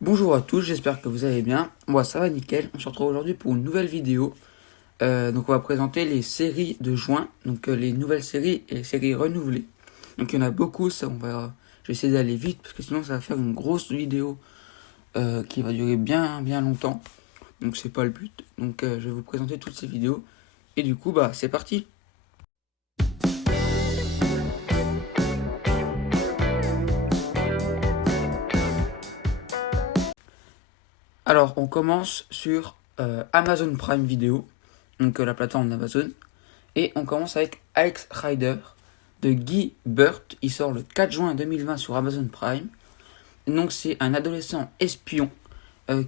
Bonjour à tous, j'espère que vous allez bien. Moi ça va nickel, on se retrouve aujourd'hui pour une nouvelle vidéo. Donc on va présenter les séries de juin, donc les nouvelles séries et les séries renouvelées. Donc il y en a beaucoup, je vais essayer d'aller vite parce que sinon ça va faire une grosse vidéo qui va durer bien bien longtemps. Donc c'est pas le but. Donc je vais vous présenter toutes ces vidéos. Et du coup bah c'est parti. Alors on commence sur Amazon Prime Video, donc la plateforme d'Amazon. Et on commence avec Alex Rider de Guy Burt. Il sort le 4 juin 2020 sur Amazon Prime. Et donc c'est un adolescent espion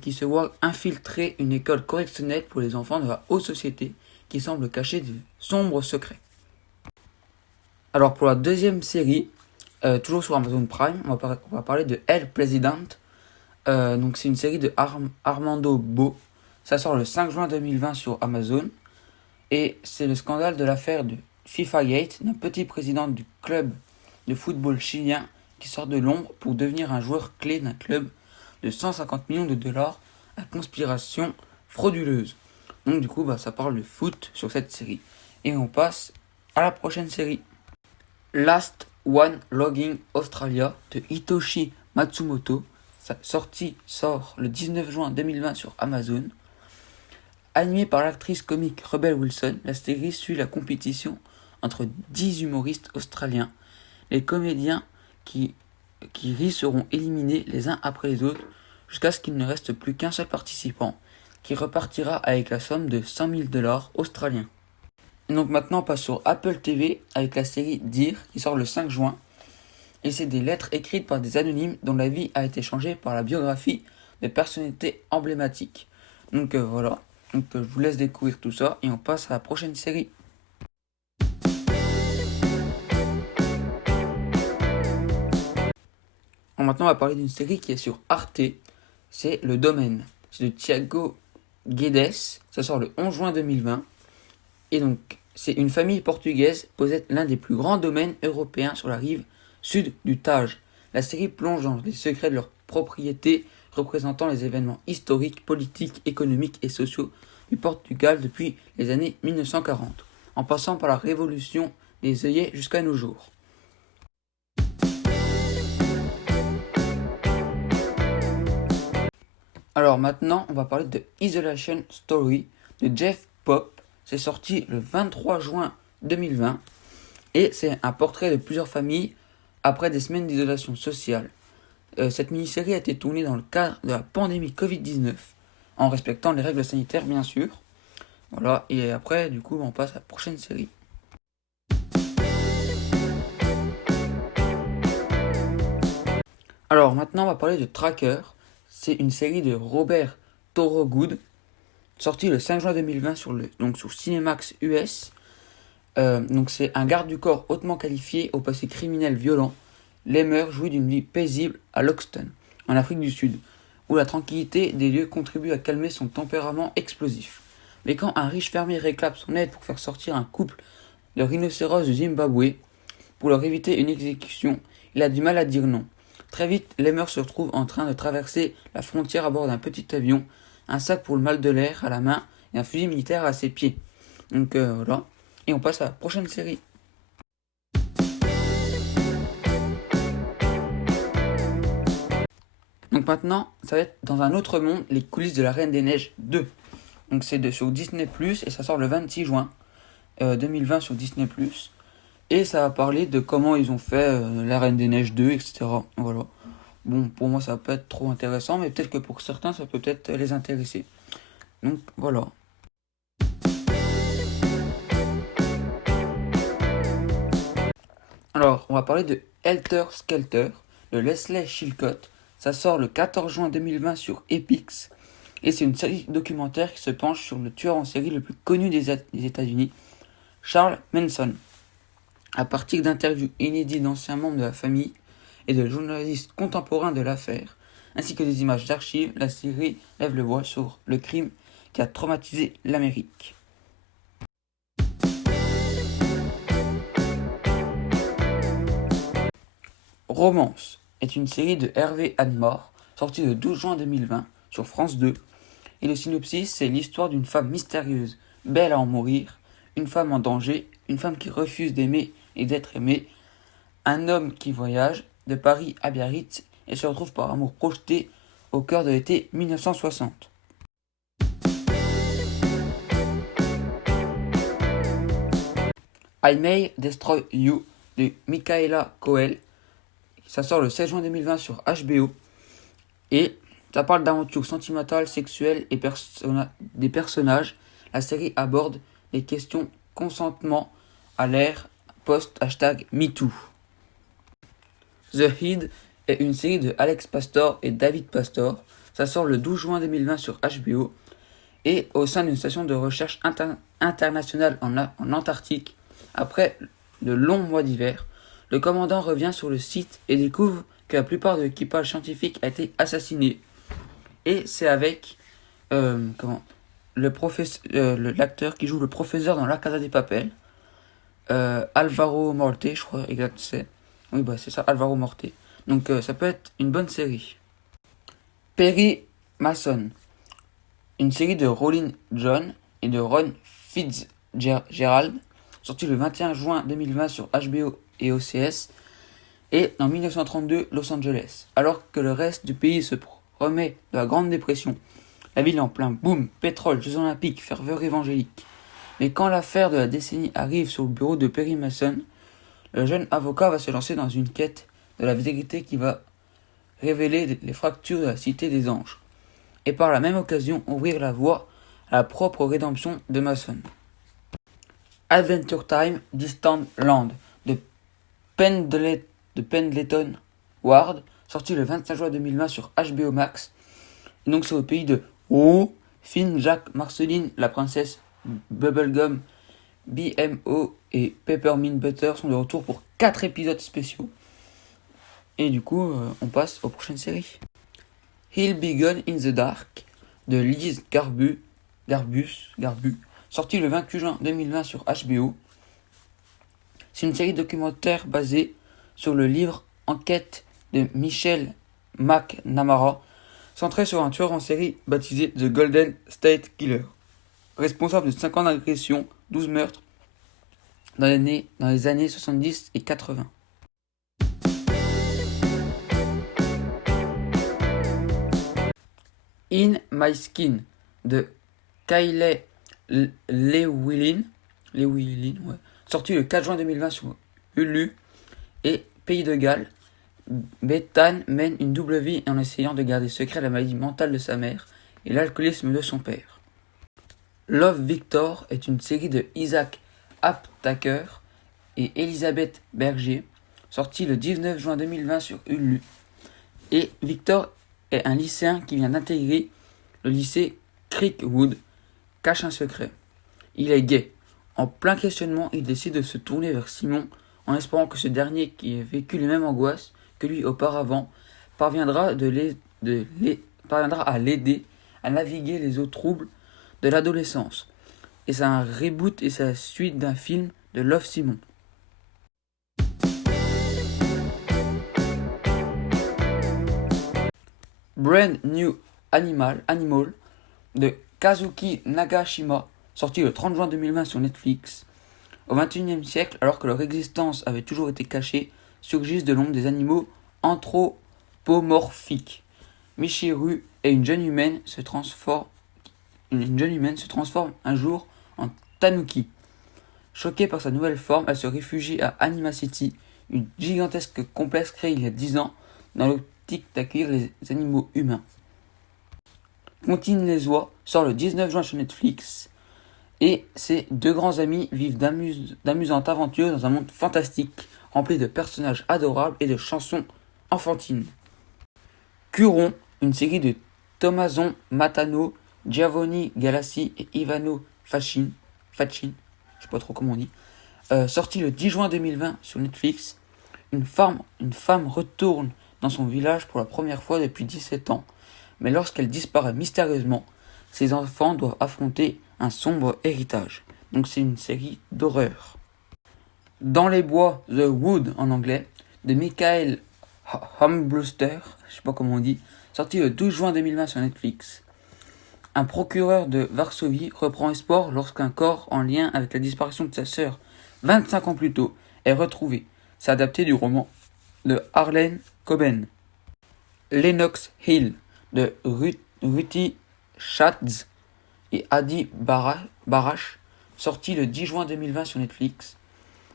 qui se voit infiltrer une école correctionnelle pour les enfants de la haute société qui semble cacher de sombres secrets. Alors pour la deuxième série, toujours sur Amazon Prime, on va parler de El President. Donc c'est une série de Armando Bo. Ça sort le 5 juin 2020 sur Amazon. Et c'est le scandale de l'affaire de FIFA Gate, d'un petit président du club de football chilien qui sort de l'ombre pour devenir un joueur clé d'un club de 150 millions de dollars à conspiration frauduleuse. Donc du coup, ça parle de foot sur cette série. Et on passe à la prochaine série. Last One Logging Australia de Hitoshi Matsumoto. Sa sortie sort le 19 juin 2020 sur Amazon. Animée par l'actrice comique Rebel Wilson, la série suit la compétition entre 10 humoristes australiens. Les comédiens qui rient seront éliminés les uns après les autres jusqu'à ce qu'il ne reste plus qu'un seul participant qui repartira avec la somme de 100 000 dollars australiens. Et donc maintenant on passe sur Apple TV avec la série Dear qui sort le 5 juin. Et c'est des lettres écrites par des anonymes dont la vie a été changée par la biographie de personnalités emblématiques. Donc voilà. Donc je vous laisse découvrir tout ça et on passe à la prochaine série. Maintenant on va parler d'une série qui est sur Arte. C'est Le Domaine. C'est de Thiago Guedes. Ça sort le 11 juin 2020. Et donc c'est une famille portugaise possède l'un des plus grands domaines européens sur la rive sud du Tage. La série plonge dans les secrets de leurs propriétés représentant les événements historiques, politiques, économiques et sociaux du Portugal depuis les années 1940, en passant par la révolution des œillets jusqu'à nos jours. Alors maintenant, on va parler de Isolation Story de Jeff Pop. C'est sorti le 23 juin 2020 et c'est un portrait de plusieurs familles après des semaines d'isolation sociale. Cette mini-série a été tournée dans le cadre de la pandémie Covid-19, en respectant les règles sanitaires bien sûr. Voilà, et après, du coup, on passe à la prochaine série. Alors maintenant, on va parler de Tracker. C'est une série de Robert Thorogood, sortie le 5 juin 2020 sur Cinemax US. Donc c'est un garde du corps hautement qualifié au passé criminel violent. Lemmer jouit d'une vie paisible à Loxton, en Afrique du Sud, où la tranquillité des lieux contribue à calmer son tempérament explosif. Mais quand un riche fermier réclame son aide pour faire sortir un couple de rhinocéros du Zimbabwe, pour leur éviter une exécution, il a du mal à dire non. Très vite, Lemmer se retrouve en train de traverser la frontière à bord d'un petit avion, un sac pour le mal de l'air à la main et un fusil militaire à ses pieds. Donc voilà. Et on passe à la prochaine série. Donc maintenant, ça va être dans un autre monde, les coulisses de la Reine des Neiges 2. Donc c'est sur Disney+, et ça sort le 26 juin 2020 sur Disney+. Et ça va parler de comment ils ont fait la Reine des Neiges 2, etc. Voilà. Bon, pour moi, ça va pas être trop intéressant, mais peut-être que pour certains, ça peut peut-être les intéresser. Donc voilà. Alors, on va parler de Helter Skelter de Leslie Chilcott. Ça sort le 14 juin 2020 sur Epix. Et c'est une série documentaire qui se penche sur le tueur en série le plus connu des États-Unis, Charles Manson. À partir d'interviews inédites d'anciens membres de la famille et de journalistes contemporains de l'affaire, ainsi que des images d'archives, la série lève le voile sur le crime qui a traumatisé l'Amérique. Romance est une série de Hervé Admor, sorti le 12 juin 2020 sur France 2. Et le synopsis, c'est l'histoire d'une femme mystérieuse, belle à en mourir, une femme en danger, une femme qui refuse d'aimer et d'être aimée, un homme qui voyage de Paris à Biarritz et se retrouve par amour projeté au cœur de l'été 1960. I May Destroy You de Michaela Coel. Ça sort le 16 juin 2020 sur HBO. Et ça parle d'aventures sentimentales, sexuelles et des personnages. La série aborde les questions consentement à l'ère post-#MeToo. The Head est une série de Alex Pastor et David Pastor. Ça sort le 12 juin 2020 sur HBO. Et au sein d'une station de recherche internationale en Antarctique, après de longs mois d'hiver, le commandant revient sur le site et découvre que la plupart de l'équipage scientifique a été assassiné. Et c'est avec l'acteur qui joue le professeur dans La Casa de Papel, Alvaro Morte, je crois exact c'est. Oui, c'est ça, Alvaro Morte. Donc ça peut être une bonne série. Perry Mason, une série de Rolling John et de Ron Fitzgerald, sortie le 21 juin 2020 sur HBO et OCS, et en 1932 Los Angeles. Alors que le reste du pays se remet de la Grande Dépression, la ville est en plein boom, pétrole, Jeux Olympiques, ferveur évangélique. Mais quand l'affaire de la décennie arrive sur le bureau de Perry Mason, le jeune avocat va se lancer dans une quête de la vérité qui va révéler les fractures de la cité des anges, et par la même occasion ouvrir la voie à la propre rédemption de Mason. Adventure Time Distant Land de Pendleton Ward, sorti le 25 juin 2020 sur HBO Max. Et donc c'est au pays de Finn, Jack, Marceline, la princesse Bubblegum, BMO et Peppermint Butter sont de retour pour 4 épisodes spéciaux. Et du coup, on passe aux prochaines séries. He'll Be Gone in the Dark de Lise Garbus, sorti le 28 juin 2020 sur HBO. C'est une série documentaire basée sur le livre Enquête de Michelle McNamara, centrée sur un tueur en série baptisé The Golden State Killer, responsable de 5 ans d'agression, 12 meurtres dans les années 70 et 80. In My Skin de Kylie Llewellyn, sorti le 4 juin 2020 sur Hulu. Et Pays de Galles, Bethany mène une double vie en essayant de garder secret la maladie mentale de sa mère et l'alcoolisme de son père. Love Victor est une série de Isaac Aptaker et Elisabeth Berger, sortie le 19 juin 2020 sur Hulu. Et Victor est un lycéen qui vient d'intégrer le lycée Creekwood, cache un secret. Il est gay. En plein questionnement, il décide de se tourner vers Simon en espérant que ce dernier, qui a vécu les mêmes angoisses que lui auparavant, parviendra à l'aider à naviguer les eaux troubles de l'adolescence. Et c'est un reboot et c'est la suite d'un film de Love Simon. Brand New Animal de Kazuki Nagashima, sorti le 30 juin 2020 sur Netflix. Au XXIe siècle, alors que leur existence avait toujours été cachée, surgissent de l'ombre des animaux anthropomorphiques. Michiru et une jeune humaine se transforme un jour en tanuki. Choquée par sa nouvelle forme, elle se réfugie à Anima City, une gigantesque complexe créée il y a 10 ans dans l'optique d'accueillir les animaux humains. Contine les oies sort le 19 juin sur Netflix. Et ces deux grands amis vivent d'amusantes aventures dans un monde fantastique, rempli de personnages adorables et de chansons enfantines. Curon, une série de Tommaso Matano, Giovanni Galassi et Ivano Fachin, je sais pas trop comment on dit, sorti le 10 juin 2020 sur Netflix. Une femme retourne dans son village pour la première fois depuis 17 ans, mais lorsqu'elle disparaît mystérieusement, ses enfants doivent affronter un sombre héritage. Donc c'est une série d'horreur. Dans les bois, The Wood en anglais, de Michael Humbluster, je sais pas comment on dit, sorti le 12 juin 2020 sur Netflix. Un procureur de Varsovie reprend espoir lorsqu'un corps en lien avec la disparition de sa sœur 25 ans plus tôt est retrouvé. C'est adapté du roman de Harlan Coben. Lenox Hill de Ruti Schatz et Adi Barash, sorti le 10 juin 2020 sur Netflix.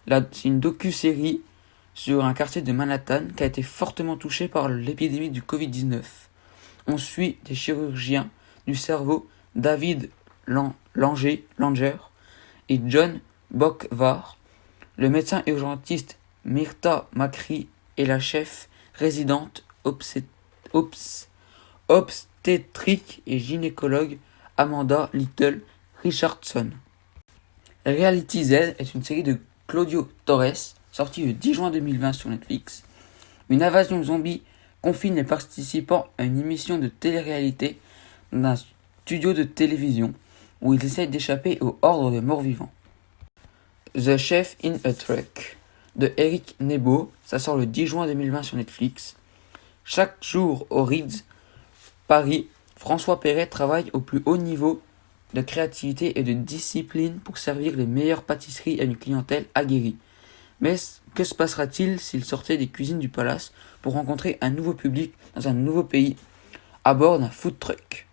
C'est une docu-série sur un quartier de Manhattan qui a été fortement touché par l'épidémie du Covid-19. On suit des chirurgiens du cerveau David Langer et John Bokvar, le médecin urgentiste Myrta Makri et la chef résidente obstétrique et gynécologue Amanda Little Richardson. Reality Z est une série de Claudio Torres, sortie le 10 juin 2020 sur Netflix. Une invasion zombie confine les participants à une émission de télé-réalité dans un studio de télévision où ils essayent d'échapper au ordre des morts-vivants. The Chef in a Truck de Eric Nebo, ça sort le 10 juin 2020 sur Netflix. Chaque jour au Ritz Paris, François Perret travaille au plus haut niveau de créativité et de discipline pour servir les meilleures pâtisseries à une clientèle aguerrie. Mais que se passera-t-il s'il sortait des cuisines du palace pour rencontrer un nouveau public dans un nouveau pays à bord d'un food truck?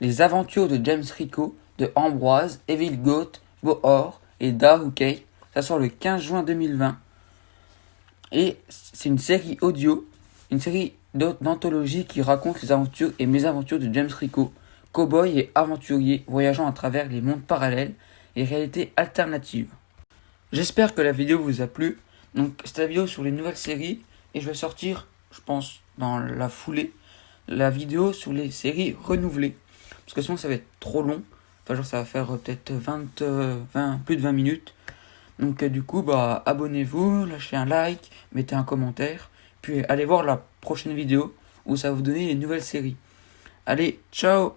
Les aventures de James Rico de Ambroise, Evil Goat, Bohor et Da Hookay, ça sort le 15 juin 2020. Et c'est une série audio, une série d'anthologie qui raconte les aventures et mésaventures de James Rico, cow-boy et aventurier voyageant à travers les mondes parallèles et réalités alternatives. J'espère que la vidéo vous a plu. Donc c'est la vidéo sur les nouvelles séries et je vais sortir, je pense, dans la foulée, la vidéo sur les séries renouvelées. Parce que sinon ça va être trop long. Enfin genre ça va faire peut-être plus de 20 minutes. Donc du coup abonnez-vous, lâchez un like, mettez un commentaire. Puis allez voir la prochaine vidéo où ça va vous donner les nouvelles séries. Allez, ciao!